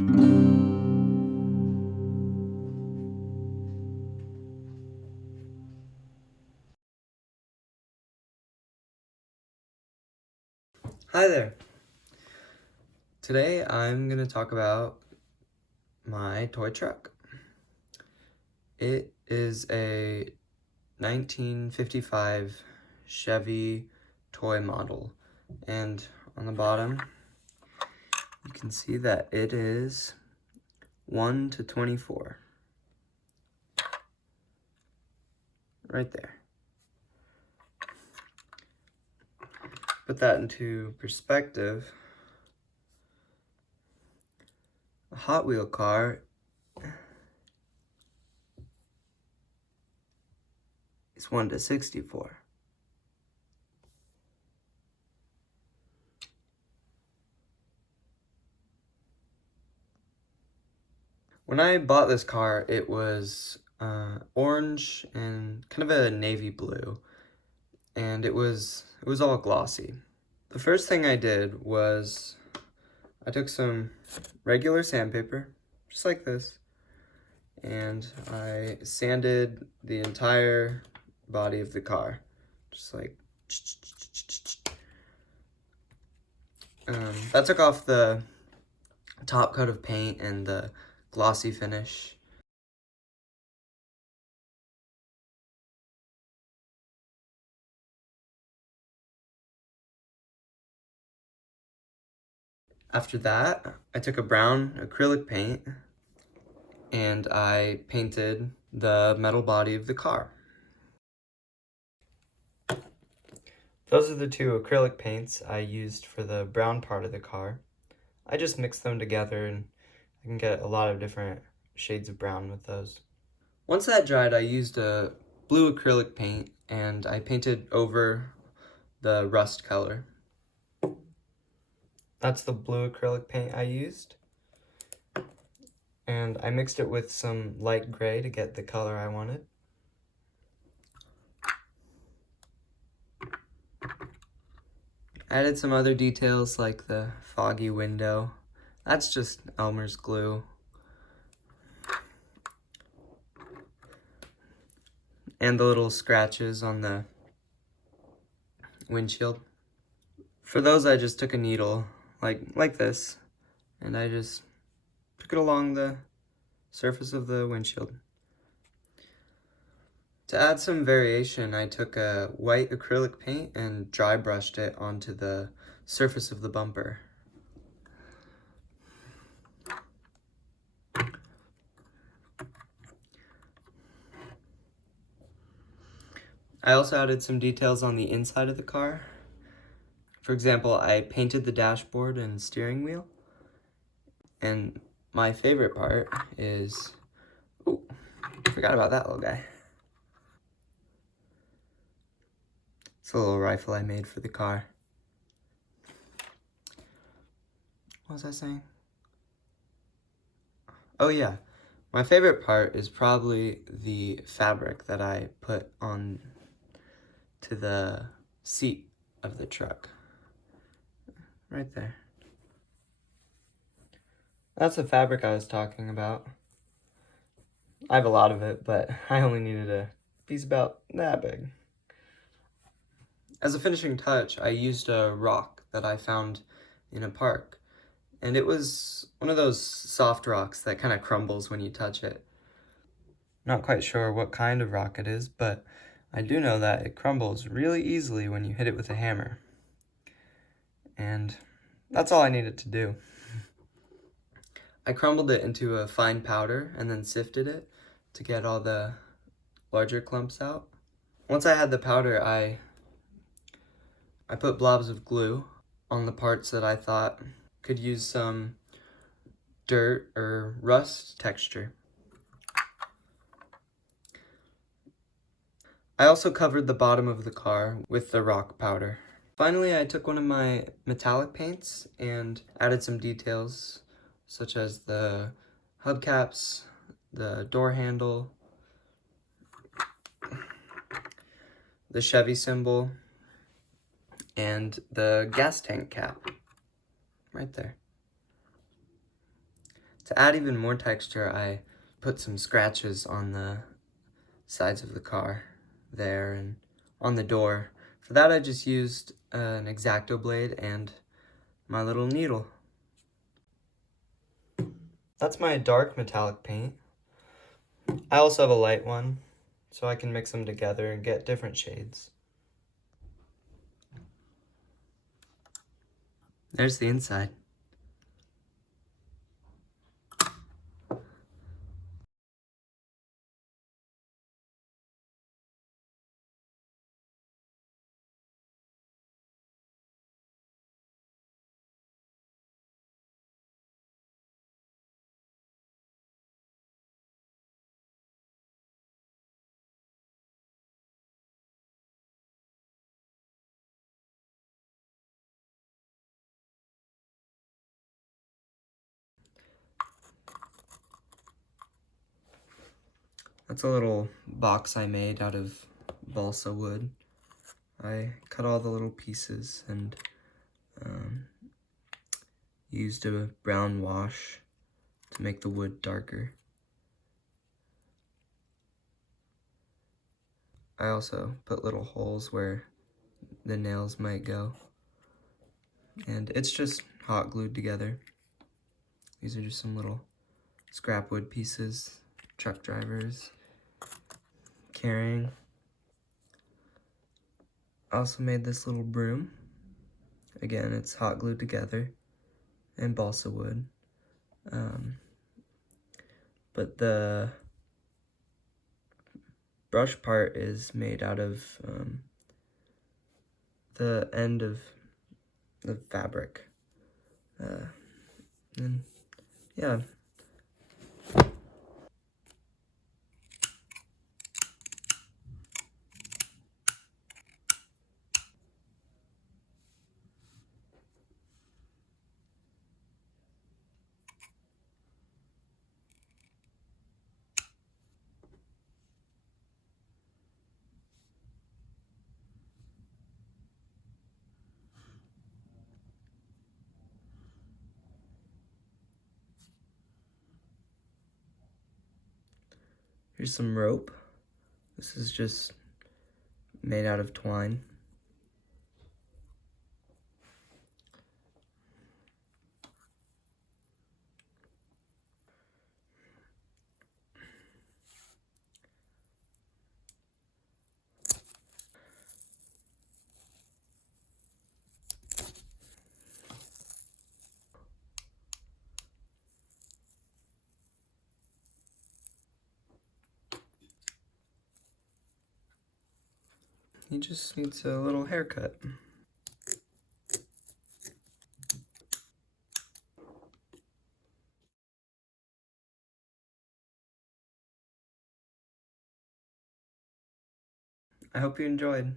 Hi there. Today I'm going to talk about my toy truck. It is a 1955 Chevy toy model, and on the bottom you can see that it is 1 to 24. Right there. Put that into perspective. A Hot Wheel car is 1 to 64. When I bought this car, it was orange and kind of a navy blue, and it was all glossy. The first thing I did was I took some regular sandpaper, just like this, and I sanded the entire body of the car, just like. That took off the top coat of paint and the glossy finish. After that, I took a brown acrylic paint and I painted the metal body of the car. Those are the two acrylic paints I used for the brown part of the car. I just mixed them together and I can get a lot of different shades of brown with those. Once that dried, I used a blue acrylic paint and I painted over the rust color. That's the blue acrylic paint I used. And I mixed it with some light gray to get the color I wanted. I added some other details like the foggy window. That's just Elmer's glue. And the little scratches on the windshield. For those, I just took a needle, like this, and I just took it along the surface of the windshield. To add some variation, I took a white acrylic paint and dry brushed it onto the surface of the bumper. I also added some details on the inside of the car. For example, I painted the dashboard and steering wheel. And my favorite part is, oh, forgot about that little guy. It's a little rifle I made for the car. What was I saying? Oh yeah, my favorite part is probably the fabric that I put on to the seat of the truck. Right there. That's the fabric I was talking about. I have a lot of it, but I only needed a piece about that big. As a finishing touch, I used a rock that I found in a park. And it was one of those soft rocks that kind of crumbles when you touch it. Not quite sure what kind of rock it is, but I do know that it crumbles really easily when you hit it with a hammer. And that's all I needed to do. I crumbled it into a fine powder and then sifted it to get all the larger clumps out. Once I had the powder, I put blobs of glue on the parts that I thought could use some dirt or rust texture. I also covered the bottom of the car with the rock powder. Finally, I took one of my metallic paints and added some details such as the hubcaps, the door handle, the Chevy symbol, and the gas tank cap right there. To add even more texture, I put some scratches on the sides of the car there and on the door. For that, I just used an X-Acto blade and my little needle. That's my dark metallic paint. I also have a light one, so I can mix them together and get different shades. There's the inside. That's a little box I made out of balsa wood. I cut all the little pieces and used a brown wash to make the wood darker. I also put little holes where the nails might go. And it's just hot glued together. These are just some little scrap wood pieces, truck drivers carrying. I also made this little broom. Again, it's hot glued together and balsa wood. But the brush part is made out of the end of the fabric. And yeah. Here's some rope. This is just made out of twine. He just needs a little haircut. I hope you enjoyed.